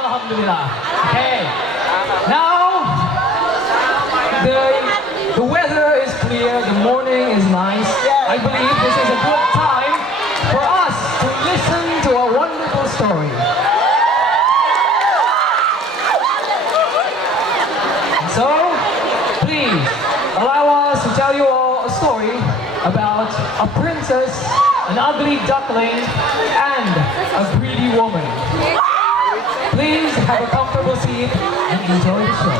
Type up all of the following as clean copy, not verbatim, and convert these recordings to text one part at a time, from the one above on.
Alhamdulillah. Okay. Now, the weather is clear, the morning is nice. I believe this is a good time for us to listen to a wonderful story. So, please, allow us to tell you all a story about a princess, an ugly duckling, and a greedy woman. Please have a comfortable seat and enjoy the show.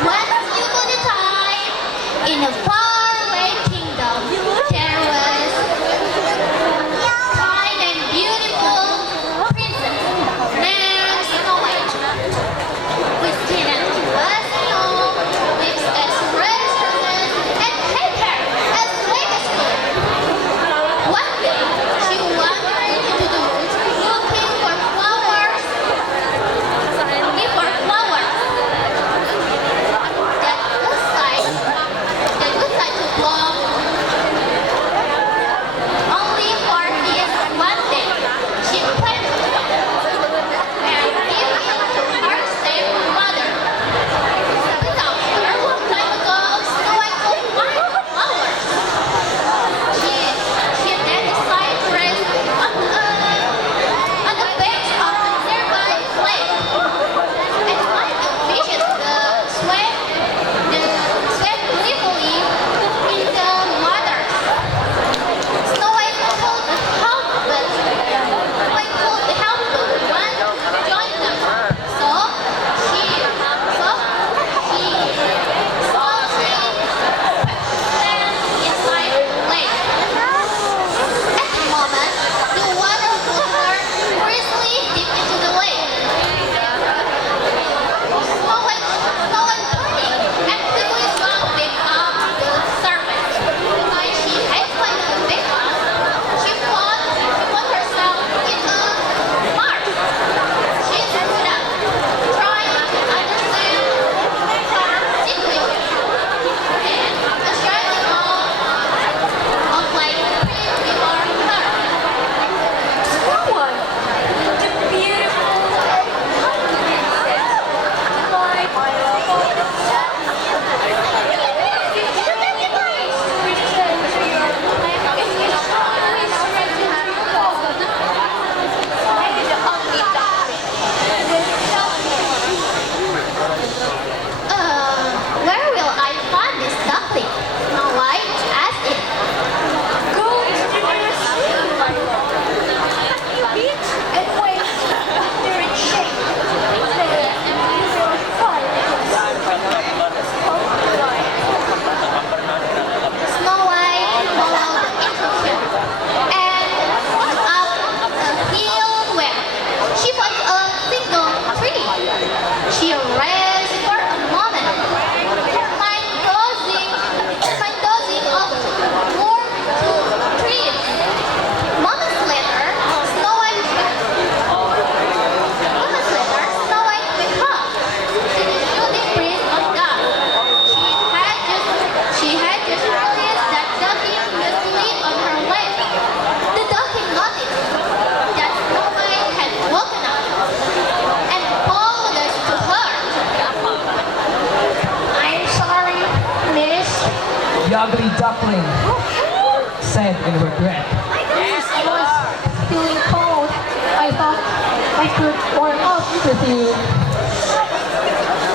Once upon a time, in a faraway kingdom, there was kind and beautiful princess named Snow White, with tenant was home, lips as red as roses, and hair as white as snow. One day, she wandered into the woods looking for flowers. That looks like to bloom only for this one day. She planted them and gave it to her step mother. Without her, long time ago, Snow White could find flowers. She then decided to rest on the banks of a nearby lake and find the fishes swam gleefully in the waters. Snow White pulled the houseboat one to join them. So she slowly swam inside the lake. At the moment, the water pulled her briskly deep into the lake. Snow White turning and quickly swam back up the surface. When she halfway back up, she found herself in a marsh. She stood up, trying to understand her situation, and a shining ball of light appeared before her. Snow White, the beautiful princess, my love. Did you recognize return to your life if you always return to your home? Maybe the ugly duckling. Where will I find this duckling? Snow White asked it. Go to the nearest sea, my love. Eat and wait until it's shape. There you will find it. Snow White followed the instructions and walked up a hill where she found a single tree. She rests for a moment, her mind dozing off more to trees. Moments later, Snow White wake up to the shooting breeze of dawn. She had just realized that duckling was asleep on her lap. The duckling noticed that Snow White had woken up and apologized to her. I'm sorry, miss. The ugly duckling said in regret. I was feeling cold. I thought I could warm up with you.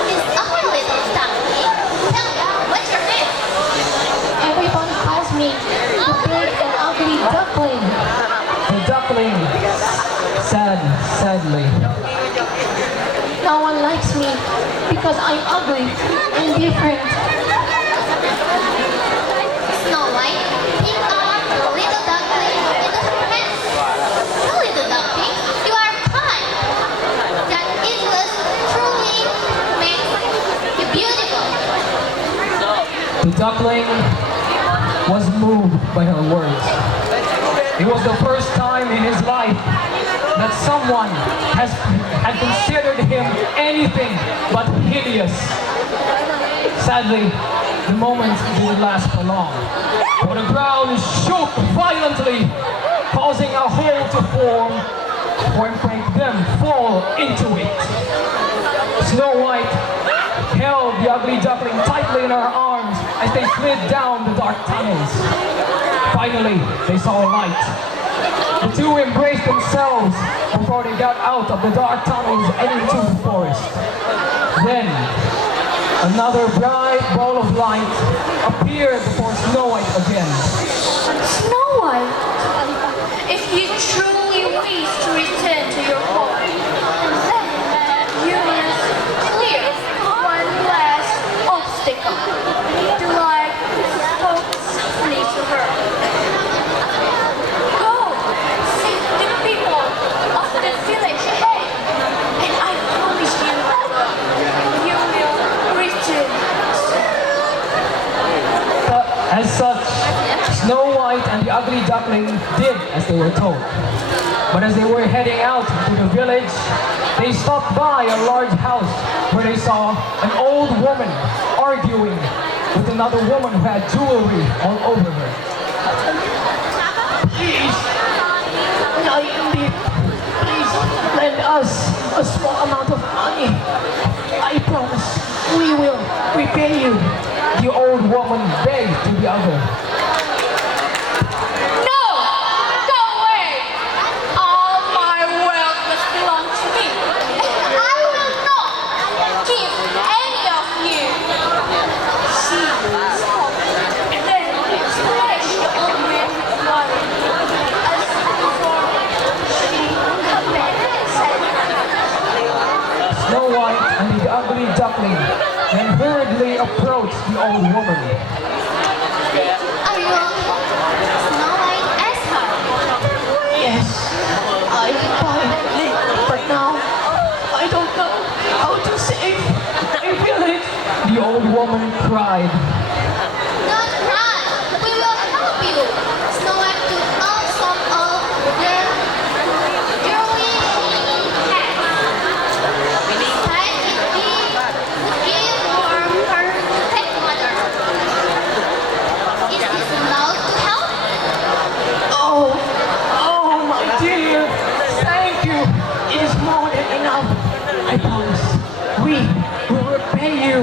This ugly little duckling, tell me, what's your name? Everyone calls me the big and ugly duckling. The duckling said sadly. No one likes me because I'm ugly and different. Snow White picked up the little duckling into her hands. Oh, little duckling, you are kind. That it was truly makes you beautiful. The duckling was moved by her words. It was the first time in his life that someone had considered him anything but hideous. Sadly, the moment didn't last for long, for the ground shook violently, causing to form or make them fall into it. Snow White held the ugly duckling tightly in her arms as they slid down the dark tunnels. Finally, they saw a light. The two embraced themselves before they got out of the dark tunnels and into the forest. Then, another bright ball of light appeared before Snow White again. Snow White, if you truly wish to return to your home, then you must clear one last obstacle. The light spoke softly to her. Go, seek the people of the village ahead, and I promise you, you will return soon. As such, Snow White and the ugly duckling did as they were told. But as they were heading out to the village, they stopped by a large house where they saw an old woman arguing with another woman who had jewelry all over her. Please, please lend us a small amount of money. I promise we will repay you. The old woman begged to the other. No! Go away! All my wealth must belong to me. I will not give any of you. She stopped, then splashed the old man with water. As before, she covered inside her. Snow White and the ugly duckling then hurriedly approached the old woman. Are you okay? Snow White asked her. Yes, I'm fine, but now I don't know how to save my village. The old woman cried. Don't cry. We will help you. Snow White took off some of the jewelry she had. Besides, he would give for her stepmother. Is this enough to help? Oh my dear, thank you. It is more than enough. I promise. We will repay you.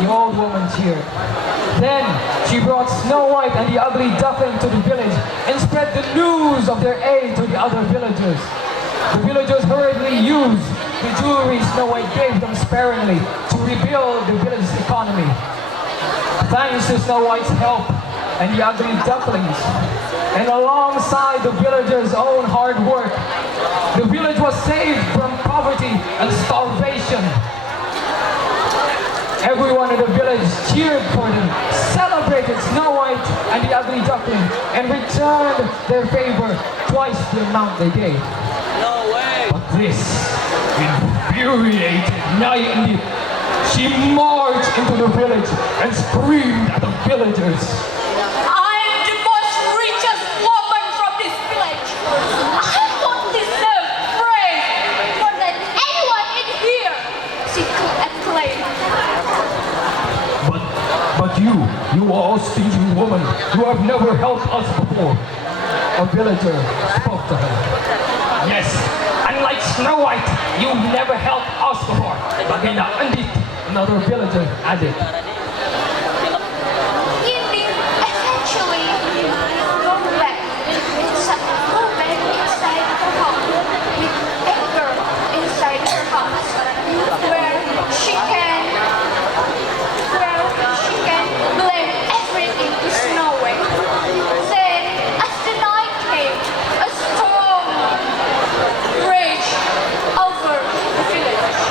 The old woman cheered. Then she brought Snow White and the ugly duckling to the village and spread the news of their aid to the other villagers. The villagers hurriedly used the jewelry Snow White gave them sparingly to rebuild the village's economy. Thanks to Snow White's help and the ugly ducklings, and alongside the villagers' own hard work, the village was saved from poverty and starvation. Everyone in the village cheered for them, celebrated Snow White and the ugly duckling, and returned their favor twice the amount they gave. No way! But this infuriated Nayandi. She marched into the village and screamed at the villagers. I am the most richest woman from this village. I don't deserve praise more than anyone in here. She exclaimed. But you are a stingy woman. You have never helped us before. A villager spoke to her. Yes, unlike Snow White, you never helped us before. Bagenda Andit, another villager added. Eventually, go back inside her house with a girl inside her house where she can blame everything to Snow White. Then, as the night came, a storm raged over the village.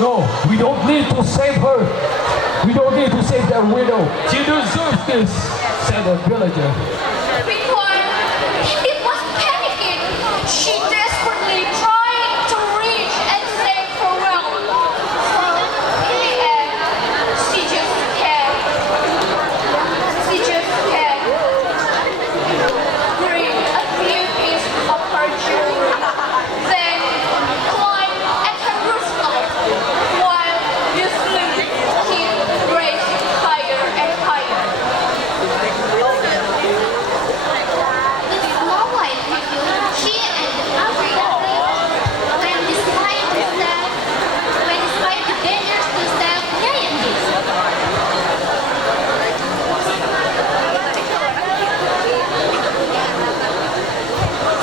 No, we don't need to save her. We don't need to save that widow. She deserves this, said the villager. Before it was panicking, she desperately tried to reach and say farewell. In the end, she just kept bring a few pieces of her jewelry, then climbed at her rooftop while the flame kept rising higher and higher. The Snow White revealed she and every when despite the dangers to self deities.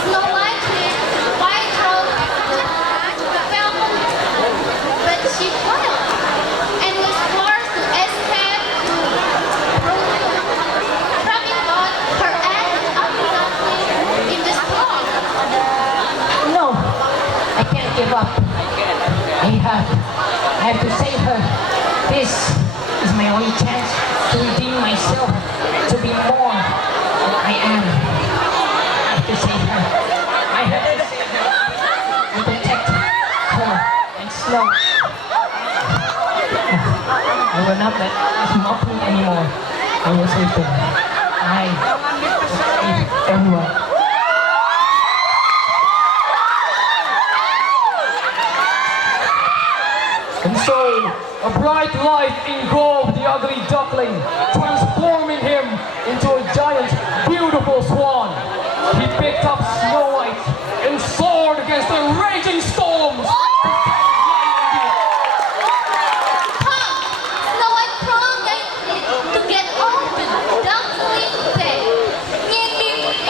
Snow White lived white robe family, but she failed and was forced to escape to trapping God her aunt accidentally in the storm. No, I can't give up. I have to save her. This is my only chance to redeem myself, to be more than I am. I have to save her. I have to save her. To protect her and Snow. I will not let this mock me anymore. I will save them. I will save everyone. And so, a bright light engulfed the ugly duckling, transforming him into a giant, beautiful swan. He picked up Snow White and soared against the raging storms. Snow White promised to get off the duckling bed.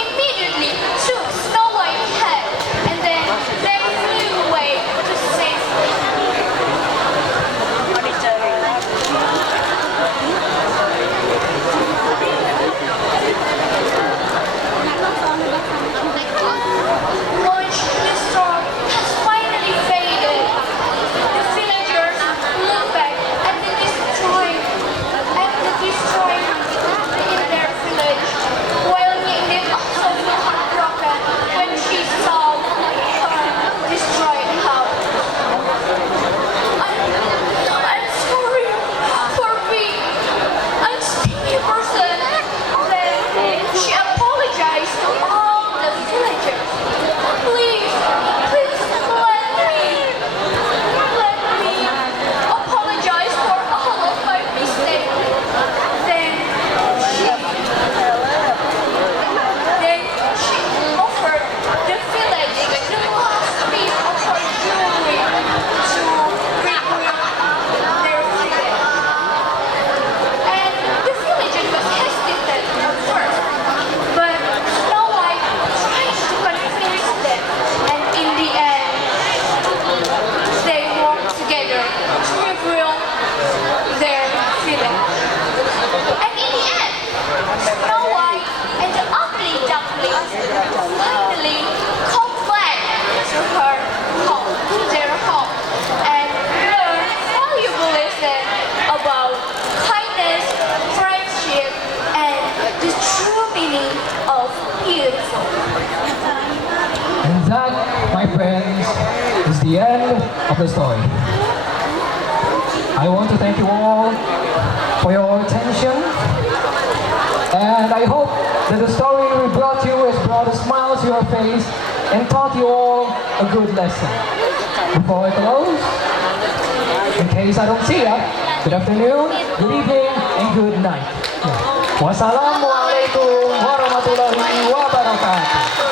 Immediately took Snow White's head, and then they flew away to safety. Once the storm has finally faded, the villagers look back at the destroyed in their village, while Nick also felt heartbroken when she saw her destroyed house. I'm sorry for being a stingy person. Then she apologized to all the villagers. Please let me apologize for all of my mistakes. Then she offered the village the last piece of her jewelry to rebuild their village. And the villagers was hesitant at first, but Snow White tried to convince them, and in the end, they worked together to rebuild their village. And in the end, Snow White and the ugly duckling finally come back to their home, and learn valuable lesson about kindness, friendship, and the true meaning of beautiful. And that, my friends, is the end of the story. I want to thank you all for your attention, and I hope that the story we brought you has brought a smile to your face and taught you all a good lesson. Before I close, in case I don't see ya, good afternoon, good evening, and good night. Wassalamualaikum warahmatullahi wabarakatuh.